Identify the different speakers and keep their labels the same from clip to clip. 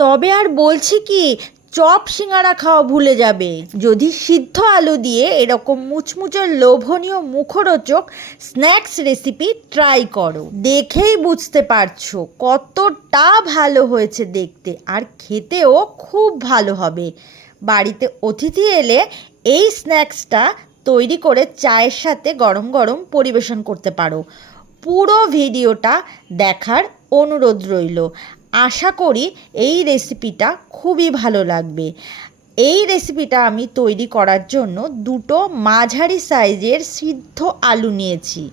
Speaker 1: তবে আর বলছি কি, চপ সিঙ্গারা খাওয়া ভুলে যাবে। যদি সিদ্ধ আলু দিয়ে এরকম মুচমুচে লোভনীয় মুখরোচক স্ন্যাক্স রেসিপি ট্রাই করো। দেখেই বুঝতে পারছ কতটা ভালো হয়েছে দেখতে। আর খেতেও খুব ভালো হবে। বাড়িতে অতিথি এলে এই স্ন্যাক্সটা তৈরি করে চায়ের সাথে গরম গরম পরিবেশন করতে পারো। পুরো ভিডিওটা দেখার অনুরোধ রইল। আশা করি এই রেসিপিটা খুবই ভালো লাগবে। এই রেসিপিটা আমি তৈরি করার জন্য দুটো মাঝারি সাইজের সিদ্ধ আলু নিয়েছি।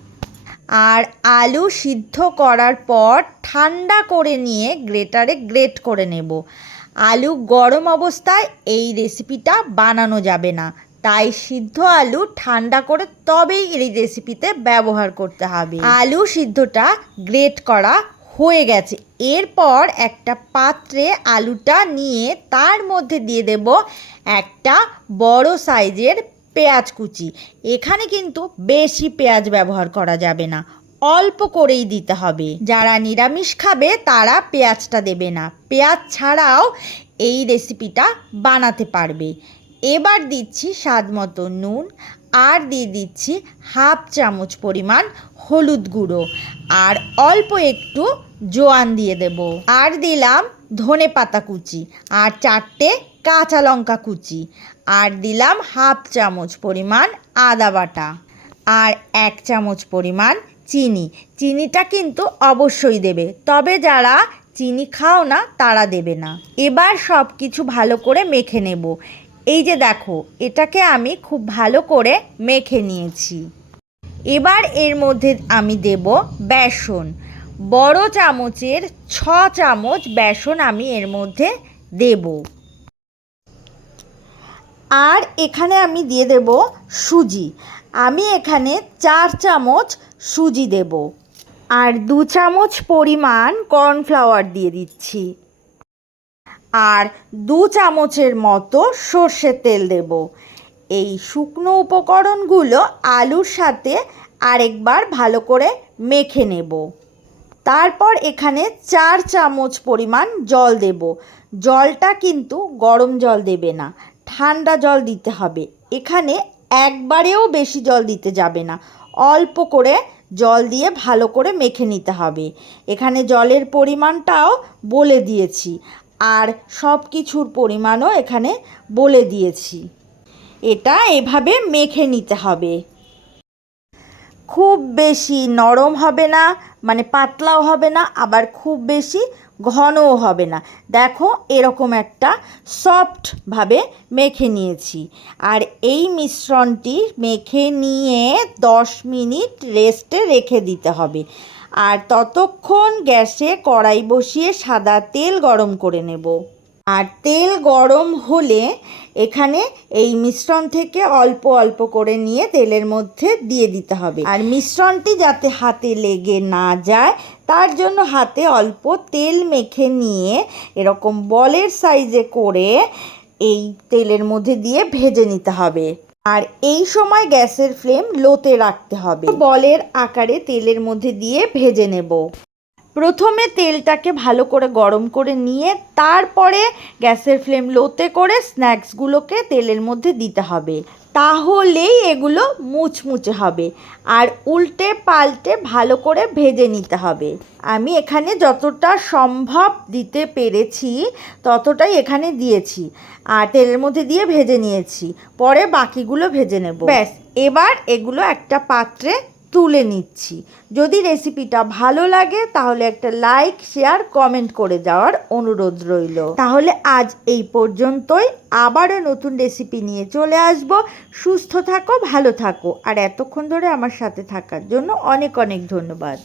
Speaker 1: আর আলু সিদ্ধ করার পর ঠান্ডা করে নিয়ে গ্রেটারে গ্রেট করে নেব। আলু গরম অবস্থায় এই রেসিপিটা বানানো যাবে না। তাই সিদ্ধ আলু ঠান্ডা করে তবেই এই রেসিপিতে ব্যবহার করতে হবে। আলু সিদ্ধটা গ্রেট করা হয়ে গেছে। এরপর একটা পাত্রে আলুটা নিয়ে তার মধ্যে দিয়ে দেব একটা বড় সাইজের পেঁয়াজ কুচি। এখানে কিন্তু বেশি পেঁয়াজ ব্যবহার করা যাবে না। অল্প করেই দিতে হবে। যারা নিরামিষ খাবে, তারা পেঁয়াজটা দেবে না। পেঁয়াজ ছাড়াও এই রেসিপিটা বানাতে পারবে। এবার দিচ্ছি স্বাদ মতো নুন আর দিয়ে দিচ্ছি হাফ চামচ পরিমাণ হলুদ গুঁড়ো। আর অল্প একটু জোয়ান দিয়ে দেব। আর দিলাম ধনে পাতা কুচি আর চারটে কাঁচা লঙ্কা কুচি। আর দিলাম হাফ চামচ পরিমাণ আদা বাটা আর এক চামচ পরিমাণ চিনি। চিনিটা কিন্তু অবশ্যই দেবে, তবে যারা চিনি খাও না তারা দেবে না। এবার সব কিছু ভালো করে মেখে নেব। এই যে দেখো, এটাকে আমি খুব ভালো করে মেখে নিয়েছি। এবার এর মধ্যে আমি দেব বেসন। বড় চামচের ছ চামচ বেসন আমি এর মধ্যে দেব। আর এখানে আমি দিয়ে দেব সুজি। আমি এখানে চার চামচ সুজি দেব। আর দু চামচ পরিমাণ কর্নফ্লাওয়ার দিয়ে দিচ্ছি। আর দু চামচের মতো সর্ষের তেল দেব। এই শুকনো উপকরণগুলো আলুর সাথে আরেকবার ভালো করে মেখে নেব। তারপর এখানে চার চামচ পরিমাণ জল দেব। জলটা কিন্তু গরম জল দেবে না, ঠান্ডা জল দিতে হবে। এখানে একবারেও বেশি জল দিতে যাবে না, অল্প করে জল দিয়ে ভালো করে মেখে নিতে হবে। এখানে জলের পরিমাণটাও বলে দিয়েছি, আর সব কিছুর পরিমাণও এখানে বলে দিয়েছি। এটা এভাবে মেখে নিতে হবে। খুব বেশি নরম হবে না মানে পাতলাও হবে না, আবার খুব বেশি ঘনও হবে না। দেখো এরকম একটা সফটভাবে মেখে নিয়েছি। আর এই মিশ্রণটি মেখে নিয়ে দশ মিনিট রেস্টে রেখে দিতে হবে। আর ততক্ষণ গ্যাসে কড়াই বসিয়ে সাদা তেল গরম করে নেব। আর তেল গরম হলে এখানে এই মিশ্রণ থেকে অল্প অল্প করে নিয়ে তেলের মধ্যে দিয়ে দিতে হবে। আর মিশ্রণটি যাতে হাতে লেগে না যায়, তার জন্য হাতে অল্প তেল মেখে নিয়ে এরকম বলের সাইজে করে এই তেলের মধ্যে দিয়ে ভেজে নিতে হবে। আর এই সময় গ্যাসের ফ্লেম লোতে রাখতে হবে। বলের আকারে তেলের মধ্যে দিয়ে ভেজে নেব। প্রথমে তেলটাকে ভালো করে গরম করে নিয়ে তারপরে গ্যাসের ফ্লেম লোতে করে স্ন্যাক্সগুলোকে তেলের মধ্যে দিতে হবে। তাহলেই এগুলো মুচমুচে হবে আর উল্টে পাল্টে ভালো করে ভেজে নিতে হবে। আমি এখানে যতটা সম্ভব দিতে পেরেছি ততটাই এখানে দিয়েছি আর তেলের মধ্যে দিয়ে ভেজে নিয়েছি। পরে বাকিগুলো ভেজে নেব। ব্যাস, এবার এগুলো একটা পাত্রে তুলে নিচ্ছি। যদি রেসিপিটা ভালো লাগে, তাহলে একটা লাইক, শেয়ার, কমেন্ট করে যাওয়ার অনুরোধ রইল। তাহলে আজ এই পর্যন্তই। আবারও নতুন রেসিপি নিয়ে চলে আসব। সুস্থ থাকো, ভালো থাকো। আর এতক্ষণ ধরে আমার সাথে থাকার জন্য অনেক অনেক ধন্যবাদ।